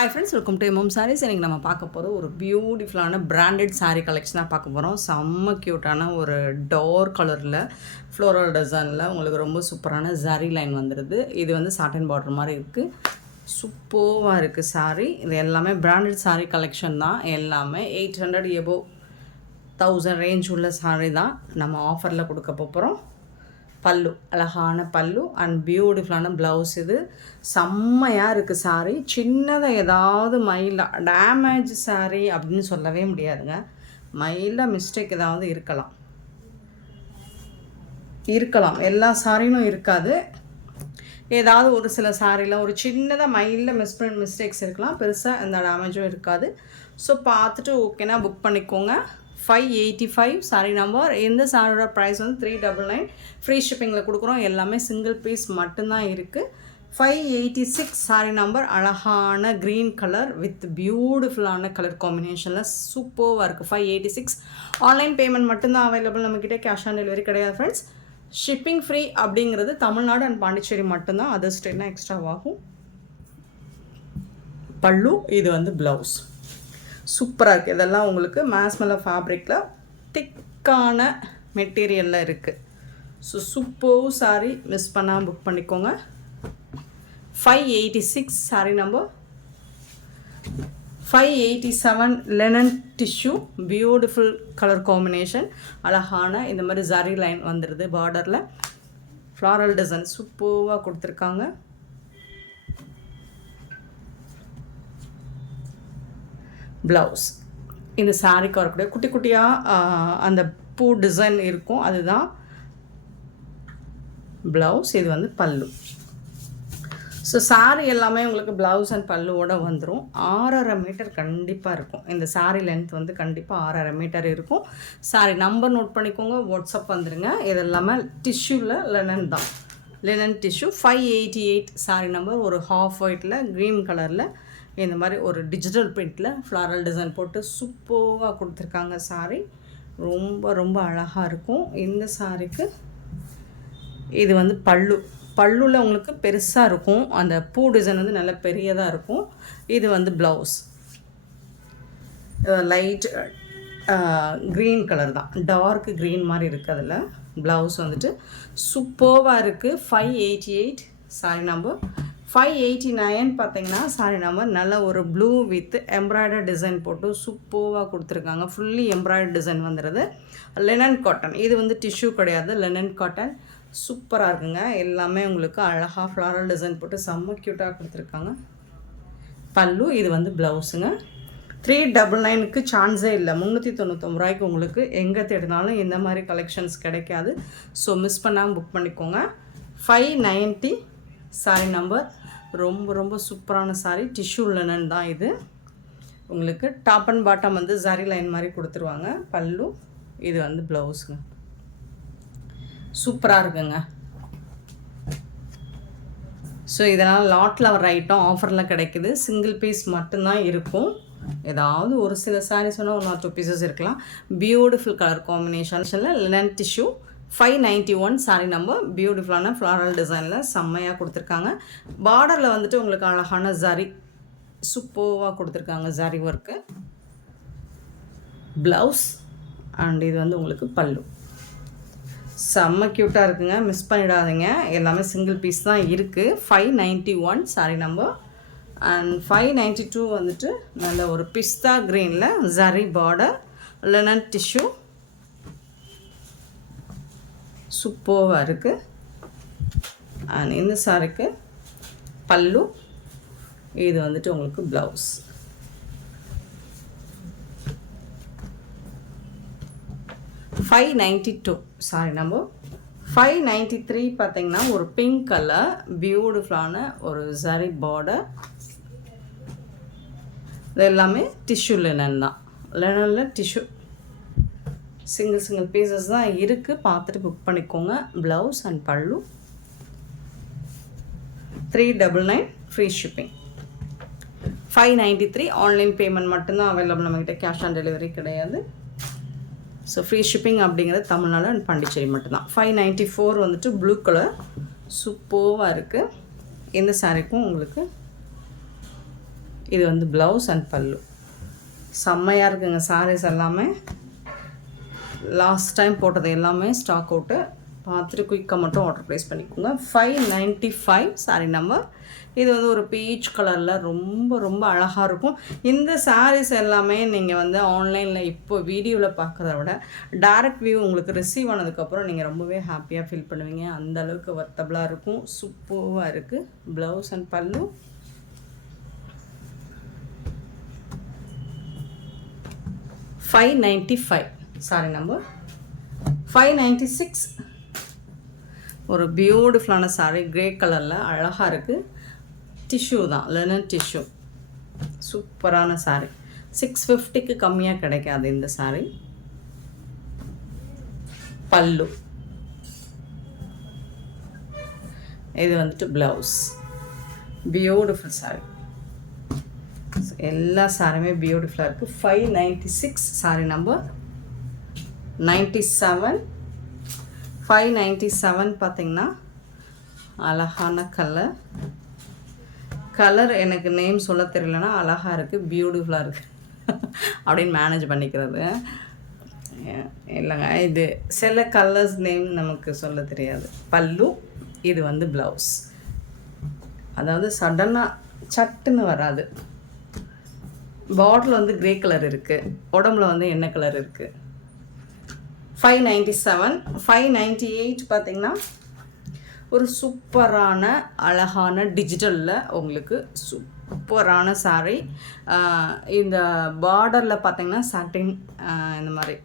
Hi friends, welcome to MOM Sarees. இன்னைக்கு நம்ம பார்க்க போகிறது ஒரு பியூட்டிஃபுல்லான பிராண்டட் saree கலெக்ஷனாக பார்க்க போகிறோம். செம்ம க்யூட்டான ஒரு டார்க் கலரில் ஃப்ளோரல் டிசைனில் உங்களுக்கு ரொம்ப சூப்பரான ஜரி லைன் வந்துடுது. இது வந்து சாட்டன் பார்டர் மாதிரி இருக்குது. சூப்பராக இருக்குது saree. இது எல்லாமே பிராண்டட் saree கலெக்ஷன் தான். எல்லாமே 800 above 1000 ரேஞ்ச் உள்ள saree தான் நம்ம ஆஃபரில் கொடுக்க போகிறோம். பல்லு அழகான பல்லு அண்ட் பியூட்டிஃபுல்லான ப்ளவுஸ். இது செம்மையாக இருக்குது சாரீ. சின்னதாக ஏதாவது டேமேஜ் சாரீ அப்படின்னு சொல்லவே முடியாதுங்க. மைல்டாக மிஸ்டேக் ஏதாவது இருக்கலாம் எல்லா சாரியும் இருக்காது. ஏதாவது ஒரு சில சாரியில் ஒரு சின்னதாக மைல்டாக மிஸ்டேக்ஸ் இருக்கலாம், பெருசாக எந்த டேமேஜும் இருக்காது. ஸோ பார்த்துட்டு ஓகேனா புக் பண்ணிக்கோங்க. 585 சாரி நம்பர். இந்த சாரியோட ப்ரைஸ் வந்து 399. ஃப்ரீ ஷிப்பிங்கில் கொடுக்குறோம். எல்லாமே சிங்கிள் பீஸ் மட்டும்தான் இருக்குது. 586 சாரி நம்பர். அழகான க்ரீன் கலர் வித் பியூட்டிஃபுல்லான கலர் காம்பினேஷனில் சூப்பராக இருக்குது. 586. ஆன்லைன் பேமெண்ட் மட்டும்தான் அவைலபிள் நம்மக்கிட்ட. கேஷ் ஆன் டெலிவரி கிடையாது ஃப்ரெண்ட்ஸ். ஷிப்பிங் ஃப்ரீ அப்படிங்கிறது தமிழ்நாடு அண்ட் பாண்டிச்சேரி மட்டும்தான். அதர் ஸ்டேட்னா எக்ஸ்ட்ரா ஆகும். பல்லு. இது வந்து ப்ளவுஸ். சூப்பராக இருக்குது. இதெல்லாம் உங்களுக்கு மேஸ்மெல்ல ஃபேப்ரிக்கில் திக்கான மெட்டீரியலில் இருக்குது. ஸோ சூப்பர் சாரி, மிஸ் பண்ணால் புக் பண்ணிக்கோங்க. 586 sorry number. 587 linen tissue. Beautiful colour combination. அழகான இந்த மாதிரி ஜரி லைன் வந்துடுது. பார்டரில் ஃப்ளாரல் டிசைன் சூப்பராக கொடுத்துருக்காங்க. ப்ளவுஸ். இந்த சாரீக்கு வரக்கூடிய குட்டி குட்டியாக அந்த பூ டிசைன் இருக்கும், அதுதான் ப்ளவுஸ். இது வந்து பல்லு. ஸோ சாரீ எல்லாமே உங்களுக்கு ப்ளவுஸ் அண்ட் பல்லுவோடு வந்துடும். 6.5 மீட்டர் கண்டிப்பாக இருக்கும். இந்த சாரீ லென்த் வந்து கண்டிப்பாக 6.5 மீட்டர் இருக்கும். சாரீ நம்பர் நோட் பண்ணிக்கோங்க, வாட்ஸ்அப் வந்துடுங்க. இது இல்லாமல் டிஷ்யூவில் லெனன் தான், லெனன் டிஷ்யூ. 588 சாரீ நம்பர். ஒரு ஹாஃப் ஒயிட்டில் க்ரீன் கலரில் இந்த மாதிரி ஒரு டிஜிட்டல் பிரிண்டில் ஃப்ளாரல் டிசைன் போட்டு சூப்பராக கொடுத்துருக்காங்க. சாரீ ரொம்ப ரொம்ப அழகாக இருக்கும். இந்த சாரீக்கு இது வந்து பல்லு. பல்லுவில் உங்களுக்கு பெருசாக இருக்கும். அந்த பூ டிசைன் வந்து நல்ல பெரியதாக இருக்கும். இது வந்து ப்ளவுஸ். லைட் க்ரீன் கலர் தான், டார்க் க்ரீன் மாதிரி இருக்குது. அதில் ப்ளவுஸ் வந்துட்டு சூப்பராக இருக்குது. 588 சாரி நம்பர். 589 பார்த்தீங்கன்னா சாரி நம்பர். நல்ல ஒரு ப்ளூ வித் எம்ப்ராய்டர் டிசைன் போட்டு சூப்பராக கொடுத்துருக்காங்க. ஃபுல்லி எம்ப்ராய்டர் டிசைன் வந்துடுது. Linen cotton. இது வந்து டிஷ்யூ கிடையாது, லெனன் காட்டன். சூப்பராக இருக்குங்க. எல்லாமே உங்களுக்கு அழகாக ஃப்ளாரல் டிசைன் போட்டு செம்ம க்யூட்டாக கொடுத்துருக்காங்க. பல்லு. இது வந்து ப்ளவுஸுங்க. 399க்கு சான்ஸே இல்லை. 399 ரூபாய்க்கு உங்களுக்கு எங்கே தேடினாலும் இந்த மாதிரி கலெக்ஷன்ஸ் கிடைக்காது. ஸோ மிஸ் பண்ணாமல் புக் பண்ணிக்கோங்க. 590 சாரி நம்பர். ரொம்ப ரொம்ப சூப்பரான சாரீ. டிஷ்யூ லெனன் தான் இது. உங்களுக்கு டாப் அண்ட் பாட்டம் வந்து ஜரி லைன் மாதிரி கொடுத்துருவாங்க. பல்லு. இது வந்து ப்ளவுஸுங்க. சூப்பராக இருக்குங்க. ஸோ இதனால் லாட்டில் வர ஐட்டம் ஆஃபரில் கிடைக்குது. சிங்கிள் பீஸ் மட்டும்தான் இருக்கும். ஏதாவது ஒரு சில சாரீ சொன்னால் 1 or 2 பீசஸ் இருக்கலாம். பியூட்டிஃபுல் கலர் காம்பினேஷனில் லெனன் டிஷ்யூ. 591 sorry number. பியூட்டிஃபுல்லான ஃப்ளாரல் டிசைனில் செம்மையாக கொடுத்துருக்காங்க. பார்டரில் வந்துட்டு உங்களுக்கு அழகான ஜரி சூப்பராக கொடுத்துருக்காங்க. ஜரி ஒர்க்கு. ப்ளவுஸ் அண்ட் இது வந்து உங்களுக்கு பல்லு. செம்ம க்யூட்டாக இருக்குங்க. மிஸ் பண்ணிடாதீங்க. எல்லாமே சிங்கிள் பீஸ் தான் இருக்குது. 591 சாரி நம்பர். அண்ட் 592 வந்துட்டு நல்ல ஒரு பிஸ்தா க்ரீனில் ஜரி பார்டர், லெனன் டிஷ்யூ. சூப்பராக இருக்குது. அண்ட் இந்த சாரிக்கு பல்லு. இது வந்துட்டு உங்களுக்கு ப்ளவுஸ். $592 sorry number. 593 பார்த்தீங்கன்னா ஒரு பிங்க் கலர் பியூட்டிஃபுல்லான ஒரு ஜரி பார்டர். இது எல்லாமே டிஷ்யூ லெனன் தான். லெனனில் டிஷ்யூ சிங்கிள் பீசஸ் தான் இருக்குது. பார்த்துட்டு புக் பண்ணிக்கோங்க. ப்ளவுஸ் அண்ட் பல்லு. 399 ஃப்ரீ ஷிப்பிங். 593 ஆன்லைன் பேமெண்ட் மட்டும்தான் அவைலபிள் நம்மக்கிட்ட. கேஷ் ஆன் டெலிவரி கிடையாது. ஸோ ஃப்ரீ ஷிப்பிங் அப்படிங்கிறது தமிழ்நாடு அண்ட் பாண்டிச்சேரி மட்டும்தான். 594 வந்துட்டு ப்ளூ கலர் சூப்பராக இருக்குது. இந்த சாரீக்கும் உங்களுக்கு இது வந்து ப்ளவுஸ் அண்ட் பல்லு. செம்மையாக இருக்குங்க சாரீஸ் எல்லாமே. லாஸ்ட் டைம் போட்டது எல்லாமே ஸ்டாக் அவுட்டு. பார்த்துட்டு குயிக்காக மட்டும் ஆர்டர் ப்ளேஸ் பண்ணிக்கோங்க. 595 சாரீ நம்பர். இது வந்து ஒரு பீச் கலரில் ரொம்ப ரொம்ப அழகாக இருக்கும். இந்த சாரீஸ் எல்லாமே நீங்கள் வந்து ஆன்லைனில் இப்போ வீடியோவில் பார்க்குறத விட டைரக்ட் வியூ உங்களுக்கு ரிசீவ் ஆனதுக்கப்புறம் நீங்கள் ரொம்பவே ஹாப்பியாக ஃபீல் பண்ணுவீங்க. அந்தளவுக்கு வர்த்தபுளாக இருக்கும். சூப்பராக இருக்குது. ப்ளவுஸ் அண்ட் பல்லு. $595 சாரி நம்பர். 596 ஒரு பியூட்டிஃபுல்லான சாரீ கிரே கலரில் அழகாக இருக்குது. டிஷ்யூ தான், லெனன் டிஷ்யூ. சூப்பரான சாரீ. 650க்கு கம்மியாக கிடைக்காது இந்த சாரீ. பல்லு. இது வந்துட்டு ப்ளவுஸ். பியூட்டிஃபுல் சாரீ. எல்லா சாரியுமே பியூட்டிஃபுல்லாக இருக்குது. 596 சாரி நம்பர். 97 597 பார்த்திங்கன்னா அழகான கலர் எனக்கு நேம் சொல்ல தெரியலனா அழகாக இருக்குது, பியூட்டிஃபுல்லாக இருக்குது அப்படின்னு மேனேஜ் பண்ணிக்கிறது இல்லைங்க. இது சில கலர்ஸ் நேம் நமக்கு சொல்ல தெரியாது. பல்லு. இது வந்து ப்ளவுஸ். அதாவது சடனாக சட்டுன்னு வராது. பாட்டில் வந்து கிரே கலர் இருக்குது, உடம்புல வந்து என்ன கலர் இருக்குது. 597 598 பார்த்திங்கன்னா ஒரு சூப்பரான அழகான டிஜிட்டலில் உங்களுக்கு சூப்பரான சாரீ. இந்த பார்டரில் பார்த்திங்கன்னா சாட்டின் இந்த மாதிரி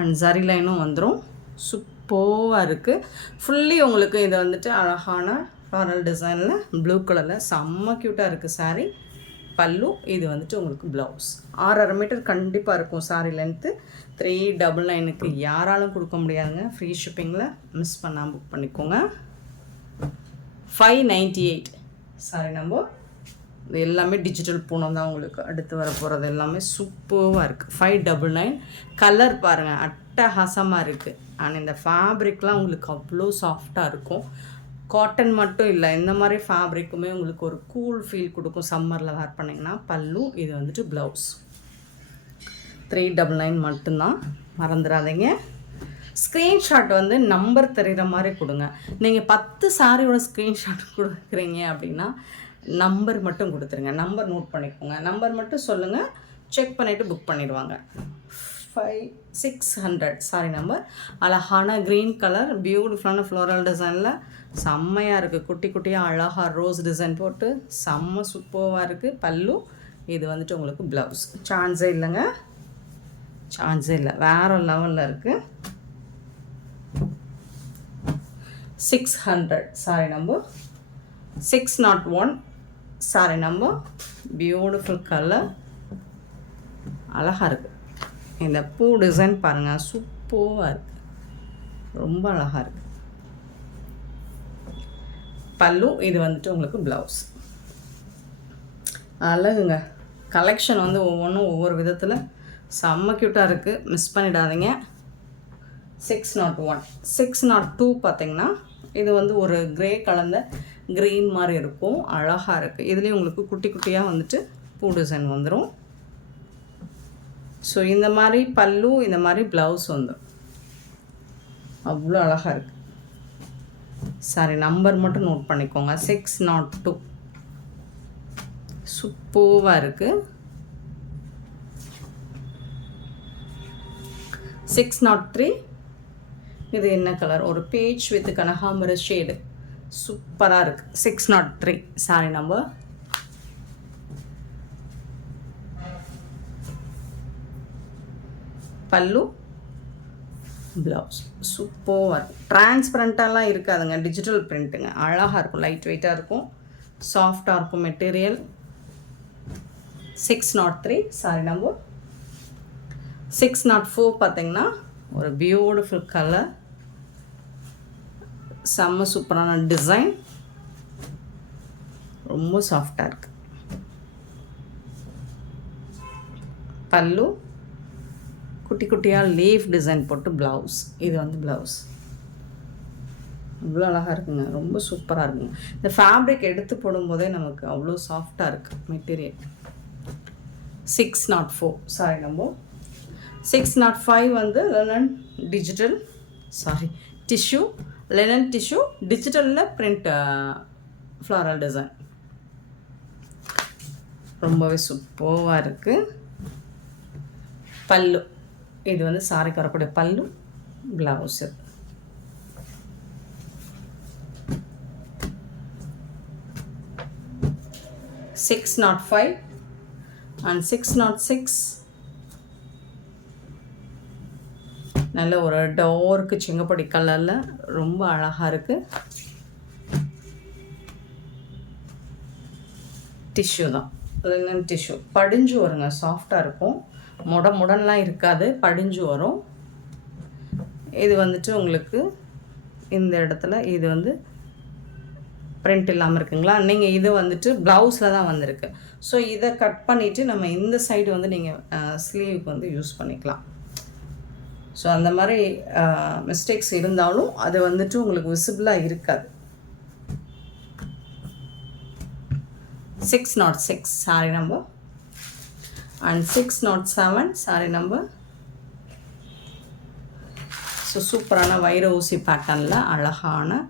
அண்ட் ஜரி லைனும் வந்துடும். சூப்பராக இருக்குது. ஃபுல்லி உங்களுக்கு இதை வந்துட்டு அழகான ஃப்ளாரல் டிசைனில் ப்ளூ கலரில் செம்ம க்யூட்டாக இருக்குது சாரீ. பல்லு. இது வந்துட்டு உங்களுக்கு ப்ளவுஸ். 6.5 மீட்டர் கண்டிப்பாக இருக்கும் சாரீ லென்த்து. 399க்கு யாராலும் கொடுக்க முடியாதுங்க. ஃப்ரீ ஷிப்பிங்கில் மிஸ் பண்ணாமல் புக் பண்ணிக்கோங்க. 598 சாரி நம்பர். இது எல்லாமே டிஜிட்டல் பூனம் தான் உங்களுக்கு அடுத்து வர போகிறது. எல்லாமே சூப்பராக இருக்குது. 599. கலர் பாருங்கள், அட்டகாசமாக இருக்குது. ஆனால் இந்த ஃபேப்ரிக்லாம் உங்களுக்கு அவ்வளோ சாஃப்டாக இருக்கும். காட்டன் மட்டும் இல்லை, இந்த மாதிரி ஃபேப்ரிக்குமே உங்களுக்கு ஒரு கூல் ஃபீல் கொடுக்கும் சம்மரில் வேர் பண்ணிங்கன்னா. பல்லு. இது வந்துட்டு ப்ளவுஸ். 399 மட்டும்தான், மறந்துடாதீங்க. ஸ்க்ரீன்ஷாட் வந்து நம்பர் தெரிகிற மாதிரி கொடுங்க. நீங்கள் 10 சாரியோட ஸ்க்ரீன்ஷாட் கொடுக்குறீங்க அப்படின்னா நம்பர் மட்டும் கொடுத்துருங்க. நம்பர் நோட் பண்ணிக்கோங்க. நம்பர் மட்டும் சொல்லுங்கள், செக் பண்ணிவிட்டு புக் பண்ணிடுவாங்க. 600 சாரி நம்பர். அழகான க்ரீன் கலர் பியூட்டிஃபுல்லான ஃப்ளோரல் டிசைனில் செம்மையாக இருக்குது. குட்டி குட்டியாக அழகாக ரோஸ் டிசைன் போட்டு செம்ம சூப்பராக இருக்குது. பல்லு. இது வந்துட்டு உங்களுக்கு ப்ளவுஸ். சான்ஸே இல்லைங்க, சான்ஸே இல்லை, வேறு லெவலில் இருக்குது. 600 sorry number. 601 sorry number. Beautiful colour, அழகாக இருக்குது. இந்த பூ டிசைன் பாருங்கள், சூப்பராக இருக்குது, ரொம்ப அழகாக இருக்குது. பல்லு. இது வந்துட்டு உங்களுக்கு ப்ளவுஸ். அழகுங்க. கலெக்ஷன் வந்து ஒவ்வொன்றும் ஒவ்வொரு விதத்தில் செம்ம க்யூட்டாக இருக்குது, மிஸ் பண்ணிடாதீங்க. 601 602 பார்த்திங்கன்னா இது வந்து ஒரு க்ரே கலந்த க்ரீன் மாதிரி இருக்கும், அழகாக இருக்குது. இதுலேயும் உங்களுக்கு குட்டி குட்டியாக வந்துட்டு பூ டிசைன் வந்துடும். ஸோ இந்த மாதிரி பல்லு, இந்த மாதிரி ப்ளவுஸ் வந்துடும். அவ்வளோ அழகாக இருக்குது. சாரி நம்பர் மட்டும் நோட் பண்ணிக்கோங்க. 602 சூப்பராக இருக்குது. 603 இது என்ன கலர்? ஒரு பீச் வித் கனகாம்பர ஷேடு, சூப்பராக இருக்குது. 603 சாரி நம்பர். பல்லு, ப்ளவுஸ் சூப்பராக இருக்கும். டிரான்ஸ்பரண்ட்டாலாம் இருக்காதுங்க, டிஜிட்டல் பிரிண்ட்டுங்க, அழகாக இருக்கும், லைட் வெயிட்டாக இருக்கும், சாஃப்டாக இருக்கும் மெட்டீரியல். 603 sorry number. 604 பார்த்திங்கன்னா ஒரு பியூட்டிஃபுல் கலர், செம்ம சூப்பரான டிசைன், ரொம்ப சாஃப்டாக இருக்குது. பல்லு குட்டி குட்டியாக லீஃப் டிசைன் போட்டு ப்ளவுஸ். இது வந்து ப்ளவுஸ். இவ்வளோ அழகாக இருக்குங்க, ரொம்ப சூப்பராக இருக்குங்க. இந்த ஃபேப்ரிக் எடுத்து போடும்போதே நமக்கு அவ்வளோ சாஃப்டாக இருக்குது மெட்டீரியல். 604 sorry number. 605 வந்து linen digital tissue, linen tissue டிஜிட்டலில் பிரிண்ட் ஃப்ளாரல் டிசைன். ரொம்பவே சூப்பராக இருக்குது. பல்லு இது வந்து சாரிக்கு வரக்கூடிய பல்லு, ப்ளவுஸு. $605 and 606 நல்ல ஒரு டார்க்கு செங்கப்பொடி கலரில் ரொம்ப அழகாக இருக்குது. டிஷ்யூ தான், லினன் டிஷ்யூ. படிஞ்சு வருங்க, சாஃப்டாக இருக்கும், முடன்லாம் இருக்காது, படிஞ்சு வரும். இது வந்துட்டு உங்களுக்கு இந்த இடத்துல இது வந்து பிரிண்ட் இல்லாமல் இருக்குங்களா, நீங்கள் இது வந்துட்டு ப்ளவுஸில் தான் வந்திருக்கு. ஸோ இதை கட் பண்ணிவிட்டு நம்ம இந்த சைடு வந்து நீங்கள் ஸ்லீவுக்கு வந்து யூஸ் பண்ணிக்கலாம். ஸோ அந்த மாதிரி மிஸ்டேக்ஸ் இருந்தாலும் அது வந்துட்டு உங்களுக்கு விசிபிளாக இருக்காது. 606 sorry number and 607 sorry number. So சூப்பரான வைர ஊசி பேட்டர்னில் அழகான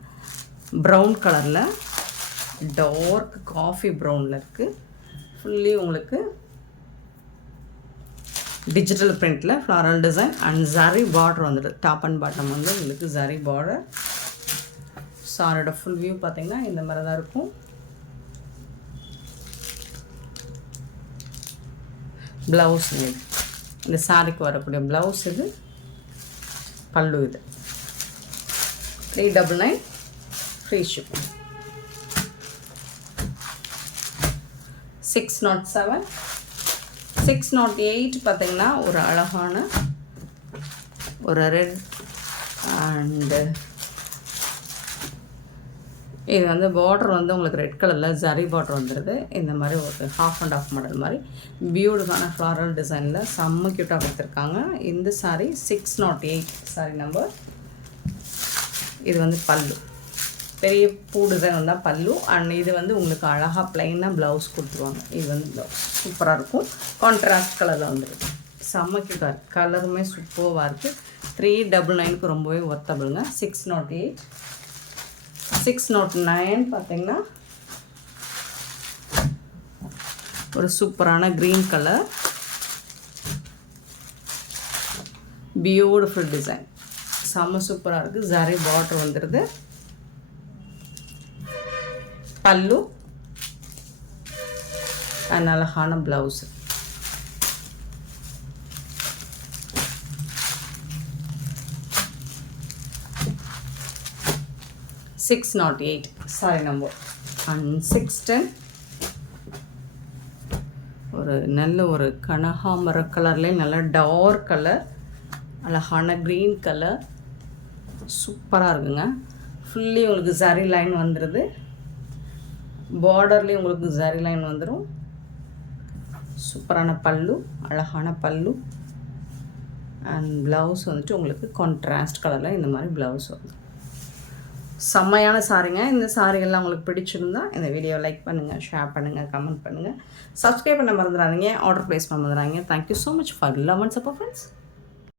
ப்ரௌன் கலரில் டார்க் காஃபி ப்ரௌனில் இருக்குது. ஃபுல்லி உங்களுக்கு டிஜிட்டல் பிரிண்டில் floral design and zari border வந்துடுது. டாப் அண்ட் பாட்டம் வந்து உங்களுக்கு ஜரி பார்டர். சாரோட ஃபுல் வியூ பார்த்திங்கன்னா இந்த மாதிரி தான் இருக்கும். ப்ளவுஸ் இது, இந்த சாரிக்கு வரக்கூடிய ப்ளவுஸ் இது, பல்லு இது. 399 ஃப்ரீ ஷிப்பிங். 607 608 பார்த்திங்கன்னா ஒரு அழகான ஒரு ரெட் அண்டு இது வந்து பார்டர் வந்து உங்களுக்கு ரெட் கலரில் ஜரி பார்டர் வந்துடுது. இந்த மாதிரி ஒரு ஹாஃப் அண்ட் ஆஃப் மாடல் மாதிரி பியூட்டிஃபுல்லான ஃப்ளாரல் டிசைனில் செம்ம க்யூட்டாக கொடுத்துருக்காங்க. இந்த சாரீ 608 சாரி நம்பர். இது வந்து பல்லு, பெரிய பூ டிசைன் வந்தால் பல்லு. அண்ட் இது வந்து உங்களுக்கு அழகாக ப்ளைனாக ப்ளவுஸ் கொடுத்துருவாங்க. இது வந்து ப்ளவுஸ் சூப்பராக இருக்கும், கான்ட்ராஸ்ட் கலரில் வந்துருக்கு, செம்ம க்யூட்டாக இருக்குது, கலருமே சூப்பராக இருக்குது. 399க்கு ரொம்பவே ஒர்த்தபிளுங்க. 608 609 பார்த்திங்கன்னா ஒரு சூப்பரான க்ரீன் கலர், பியூட்டிஃபுல் டிசைன், செம்ம சூப்பராக இருக்குது. ஜரி பார்டர் வந்துடுது, பல்லு அண்ட் அழகான ப்ளவுஸு. $608 சாரி நம்பர் அண்ட் 610 ஒரு நல்ல ஒரு கனகாம்பர கலர்லேயே நல்ல டார்க் கலர், அழகான க்ரீன் கலர், சூப்பராக இருக்குங்க. ஃபுல்லி உங்களுக்கு ஜரி லைன் வந்துடுது, பார்டர்லேயும் உங்களுக்கு ஜரி லைன் வந்துடும். சூப்பரான பல்லு, அழகான பல்லு அண்ட் ப்ளவுஸ் வந்துட்டு உங்களுக்கு கான்ட்ராஸ்ட் கலரில் இந்த மாதிரி ப்ளவுஸ் வந்து செம்மையான சாரிங்க. இந்த சாரிகள்லாம் உங்களுக்கு பிடிச்சிருந்தா இந்த வீடியோவை லைக் பண்ணுங்கள், ஷேர் பண்ணுங்கள், கமெண்ட் பண்ணுங்கள், சப்ஸ்கிரைப் பண்ண மறந்துடாதீங்க, ஆர்டர் ப்ளேஸ் பண்ண மறந்துடாதீங்க. Thank you so much for love and support friends.